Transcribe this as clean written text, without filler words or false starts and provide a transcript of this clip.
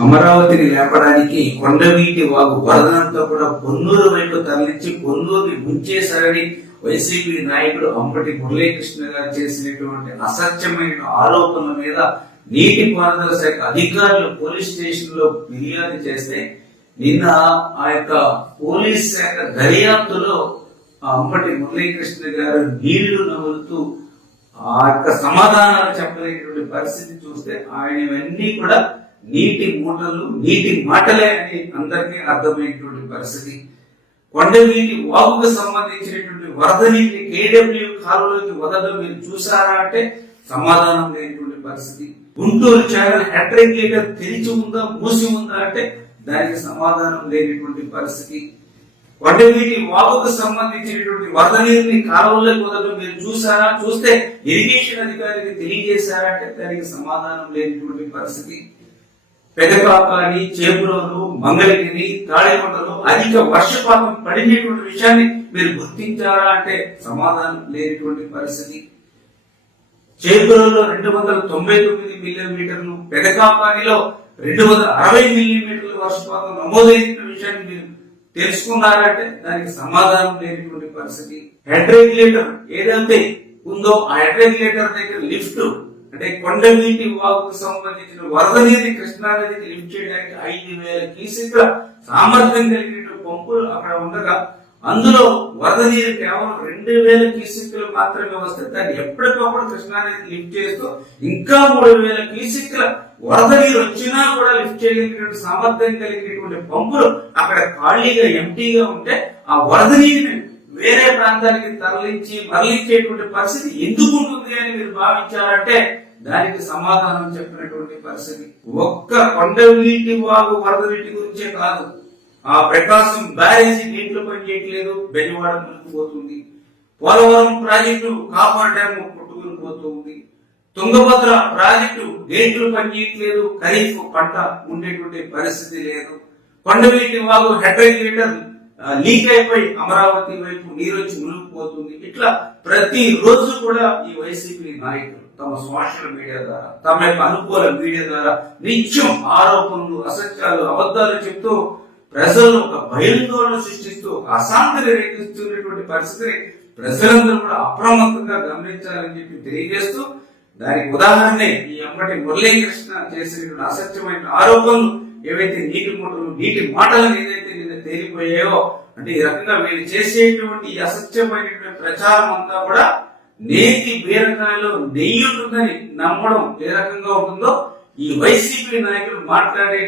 అమరావతిని లేపడానికి కొండవీటి వాగు వరదంతా కూడా పొన్నూరు వైపు తరలించి పొన్నూరుని ముంచేశారని వైసీపీ నాయకుడు అంబటి మురళీకృష్ణ గారు చేసినటువంటి అసత్యమైన ఆరోపణల మీద నీటిపారుదల శాఖ అధికారులు పోలీస్ స్టేషన్ లో ఫిర్యాదు చేస్తే నిన్న ఆ యొక్క పోలీస్ శాఖ దర్యాప్తులో అంబటి మురళీకృష్ణ గారు నీళ్లు నవ్వులుతూ ఆ యొక్క సమాధానాలు చెప్పలేనటువంటి పరిస్థితి చూస్తే ఆయన ఇవన్నీ కూడా నీటి మూటలు నీటి మాటలే అని అందరికీ అర్థమైనటువంటి పరిస్థితి. కొండవీటి వాగుకు సంబంధించినటువంటి వరద నీటిని కేడబ్ల్యూ కాలువలోకి వదలడం మీరు చూసారా అంటే సమాధానం లేనటువంటి పరిస్థితి. గుంటూరు ఛానల్ హెడ్ రెగ్యులేటర్ తెరిచి ఉందా మూసి ఉందా అంటే దానికి సమాధానం లేనటువంటి పరిస్థితి. కొండవీటి వాగుకు సంబంధించినటువంటి వరద నీటిని కాలువలోకి వదలడం మీరు చూసారా, చూస్తే ఇరిగేషన్ అధికారికి తెలియజేశారా అంటే దానికి సమాధానం లేనటువంటి పరిస్థితి. పెదకాకాని, చేబ్రోలు, మంగళగిరి, తాళికొండలో అధిక వర్షపాతం పడినటువంటి విషయాన్ని మీరు గుర్తించారా అంటే సమాధానం లేనటువంటి పరిస్థితి. చేబ్రోలులో 299 మిల్లీమీటర్లు, పెదకాకానిలో 260 మిల్లీమీటర్ల వర్షపాతం నమోదైన విషయాన్ని మీరు తెలుసుకున్నారంటే దానికి సమాధానం లేనటువంటి పరిస్థితి. హెడ్ రెగ్యులేటర్ ఏదైతే ఉందో ఆ హెడ్ రెగ్యులేటర్ దగ్గర లిఫ్ట్ అంటే కొండవీటి వాగుకు సంబంధించిన వరద నీటిని కృష్ణానదికి లిఫ్ట్ చేయడానికి 5000 క్యూసెక్ల సామర్థ్యం కలిగిన పంపులు అక్కడ ఉండగా అందులో వరద నీరు కేవలం 2000 క్యూసెక్లు మాత్రమే వస్తే దాన్ని ఎప్పటికప్పుడు కృష్ణానదికి లిఫ్ట్ చేస్తూ ఇంకా 3000 క్యూసెక్ల వరద నీరు వచ్చినా కూడా లిఫ్ట్ చేయగలిగినటువంటి సామర్థ్యం కలిగినటువంటి పంపులు అక్కడ ఖాళీగా ఎంటీగా ఉంటే ఆ వరద నీటిని వేరే ప్రాంతానికి తరలించి మరలించేటువంటి పరిస్థితి ఎందుకు ఉంటుంది అని మీరు భావించారంటే దానికి సమాధానం చెప్పినటువంటి పరిస్థితి. ఒక్క కొండవీటి వాగు వరద నీటి గురించే కాదు, ఆ ప్రకాశం బ్యారేజీ నీటిలో పనిచేయట్లేదు, బెజవాడ మునిగిపోతుంది. పోలవరం ప్రాజెక్టు కాపర్ డ్యామ్ కొట్టుకుని పోతుంది. తుంగభద్ర ప్రాజెక్టు గేట్లు పనిచేయట్లేదు, ఖరీఫ్ పంట ఉండేటువంటి పరిస్థితి లేదు. Kondaveeti Vagu head regulator leak అయిపోయి అమరావతి వైపు నీరు వచ్చి మునిగిపోతుంది. ఇట్లా ప్రతి రోజు కూడా ఈ వైసీపీ నాయకులు తమ సోషల్ మీడియా ద్వారా, తమ యొక్క అనుకూల మీడియా ద్వారా నిత్యం ఆరోపణలు, అసత్యాలు, అబద్ధాలు చెప్తూ ప్రజలు ఒక భయాందోళన సృష్టిస్తూ అశాంతిని రేపిస్తున్నటువంటి పరిస్థితిని ప్రజలందరూ కూడా అప్రమత్తంగా గమనించాలని చెప్పి తెలియజేస్తూ దానికి ఉదాహరణే ఈ అంబటి మురళీకృష్ణ చేసినటువంటి అసత్యమైన ఆరోపణలు ఏవైతే నీటి మూటలు నీటి మాటలు ఏదైతే నిన్న తేలిపోయాయో అంటే ఈ రకంగా వీళ్ళు చేసేటువంటి అసత్యమైనటువంటి ప్రచారం అంతా కూడా నేతి బీరకాయలో నెయ్యి ఉంటుందని నమ్మడం ఏ రకంగా ఉంటుందో ఈ వైసీపీ నాయకులు మాట్లాడే